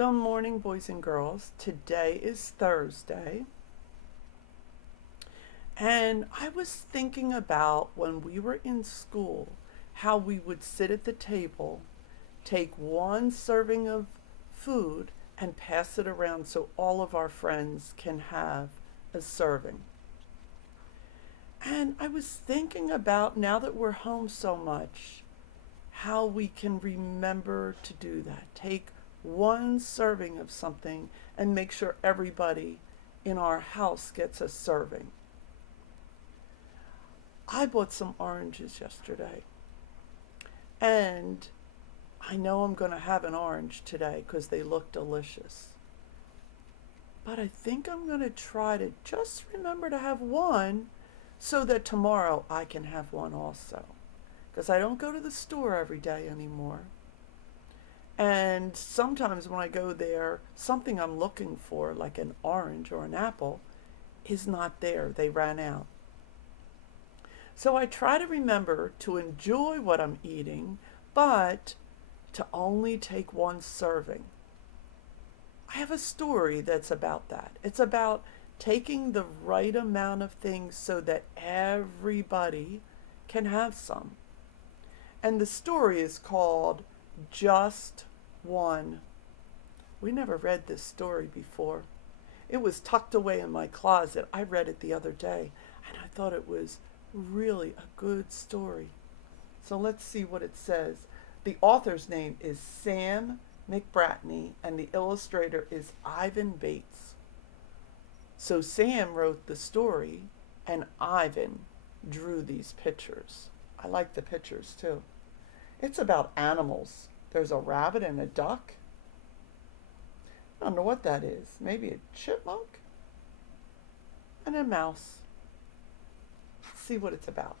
Good morning, boys and girls. Today is Thursday, and I was thinking about when we were in school how we would sit at the table, take one serving of food, and pass it around so all of our friends can have a serving. And I was thinking about now that we're home so much, how we can remember to do that. Take one serving of something and make sure everybody in our house gets a serving. I bought some oranges yesterday, and I know I'm going to have an orange today because they look delicious. But I think I'm going to try to just remember to have one so that tomorrow I can have one also. Because I don't go to the store every day anymore. And sometimes when I go there, something I'm looking for, like an orange or an apple, is not there. They ran out. So I try to remember to enjoy what I'm eating, but to only take one serving. I have a story that's about that. It's about taking the right amount of things so that everybody can have some. And the story is called Just One. We never read this story before. It was tucked away in my closet. I read it the other day, and I thought it was really a good story. So let's see what it says. The author's name is Sam McBratney, and the illustrator is Ivan Bates. So Sam wrote the story, and Ivan drew these pictures. I like the pictures too. It's about animals. There's a rabbit and a duck. I don't know what that is. Maybe a chipmunk? And a mouse. Let's see what it's about.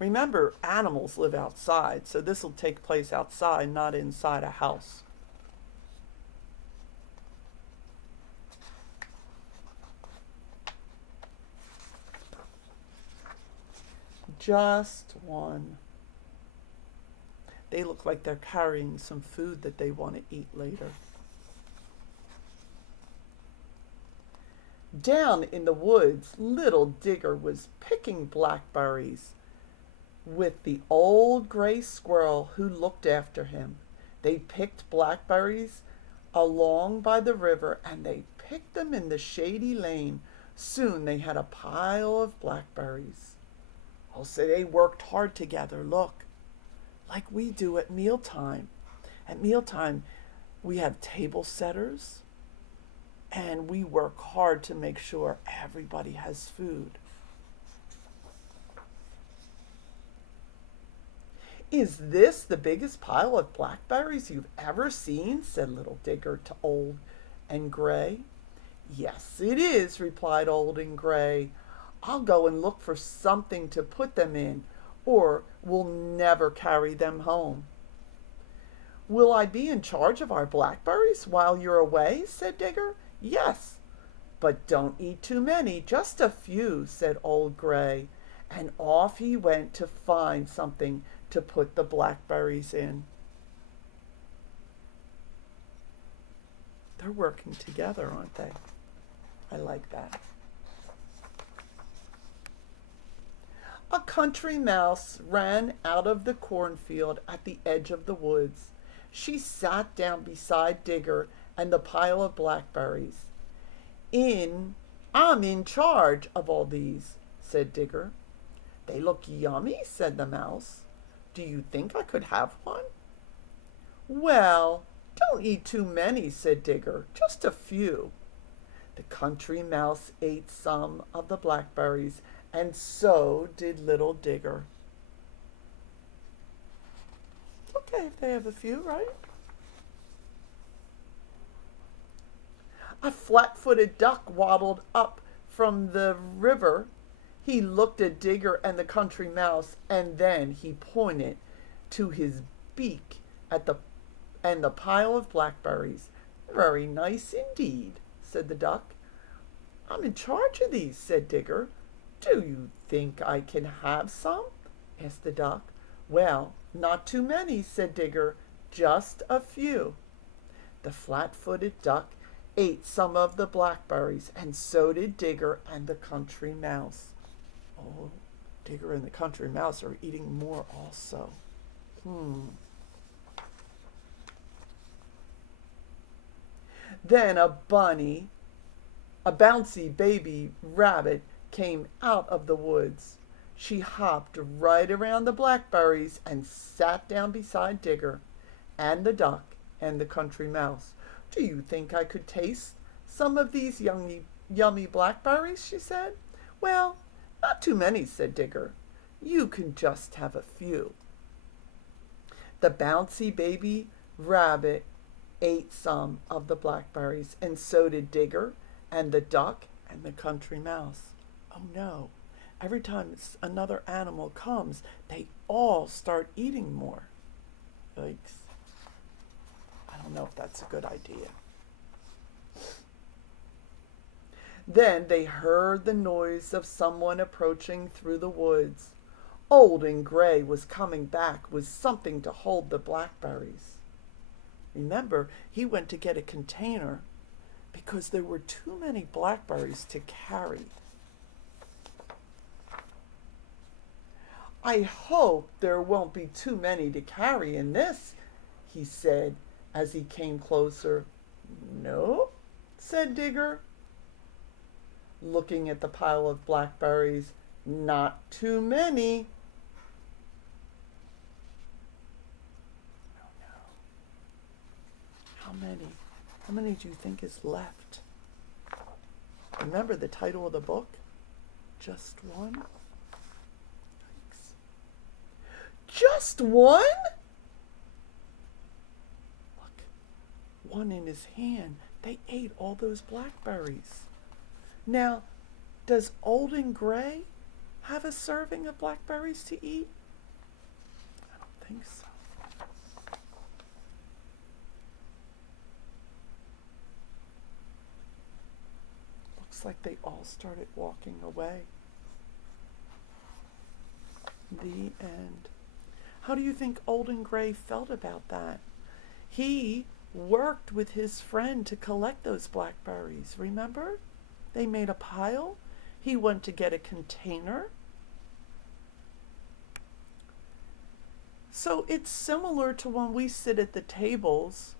Remember, animals live outside, so this will take place outside, not inside a house. Just one. They look like they're carrying some food that they want to eat later. Down in the woods, little Digger was picking blackberries with the old gray squirrel who looked after him. They picked blackberries along by the river, and they picked them in the shady lane. Soon they had a pile of blackberries. Oh, so they worked hard together, look, like we do at mealtime. At mealtime, we have table setters, and we work hard to make sure everybody has food. Is this the biggest pile of blackberries you've ever seen? Said Little Digger to Old and Gray. Yes, it is, replied Old and Gray. I'll go and look for something to put them in, or we'll never carry them home. Will I be in charge of our blackberries while you're away? Said Digger. Yes, but don't eat too many, just a few, said Old Gray, and off he went to find something to put the blackberries in. They're working together, aren't they? I like that. A country mouse ran out of the cornfield at the edge of the woods. She sat down beside Digger and the pile of blackberries. I'm in charge of all these, said Digger. They look yummy, said the mouse. Do you think I could have one? Well, don't eat too many, said Digger. Just a few. The country mouse ate some of the blackberries, and so did Little Digger. Okay if they have a few, right? A flat-footed duck waddled up from the river. He looked at Digger and the country mouse, and then he pointed to his beak at the pile of blackberries. Very nice indeed, said the duck. I'm in charge of these, said Digger. Do you think I can have some? Asked the duck. Well, not too many, said Digger, just a few. The flat-footed duck ate some of the blackberries, and so did Digger and the country mouse. Oh, Digger and the country mouse are eating more also. Then a bouncy baby rabbit, came out of the woods. She hopped right around the blackberries and sat down beside Digger and the duck and the country mouse. Do you think I could taste some of these yummy blackberries? She said. Well, not too many, said Digger. You can just have a few. The bouncy baby rabbit ate some of the blackberries, and so did Digger and the duck and the country mouse. Oh no, every time another animal comes, they all start eating more. Yikes. I don't know if that's a good idea. Then they heard the noise of someone approaching through the woods. Old and Gray was coming back with something to hold the blackberries. Remember, he went to get a container because there were too many blackberries to carry. I hope there won't be too many to carry in this, he said as he came closer. No, said Digger, looking at the pile of blackberries. Not too many. Oh no. How many? How many do you think is left? Remember the title of the book? Just one? Thanks. Just one? Look, one in his hand. They ate all those blackberries. Now, does Old and Gray have a serving of blackberries to eat? I don't think so. Looks like they all started walking away. The end. How do you think Old and Gray felt about that? He worked with his friend to collect those blackberries, remember? They made a pile. He went to get a container. So it's similar to when we sit at the tables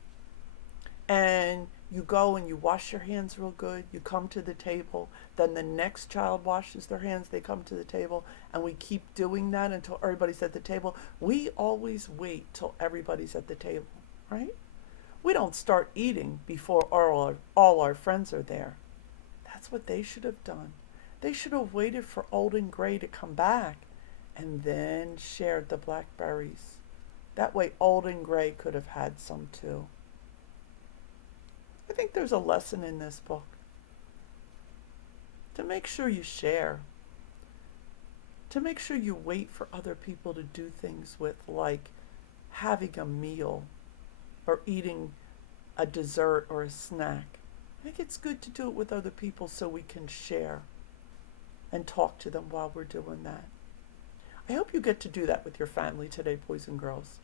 and you go and you wash your hands real good, you come to the table, then the next child washes their hands, they come to the table, and we keep doing that until everybody's at the table. We always wait till everybody's at the table, right? We don't start eating before all our friends are there. That's what they should have done. They should have waited for Old and Gray to come back and then shared the blackberries. That way Old and Gray could have had some too. I think there's a lesson in this book. To make sure you share. To make sure you wait for other people to do things with, like having a meal or eating a dessert or a snack. I think it's good to do it with other people so we can share and talk to them while we're doing that. I hope you get to do that with your family today, boys and girls.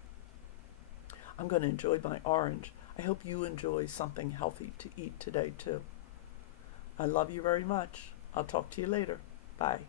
I'm going to enjoy my orange. I hope you enjoy something healthy to eat today too. I love you very much. I'll talk to you later. Bye.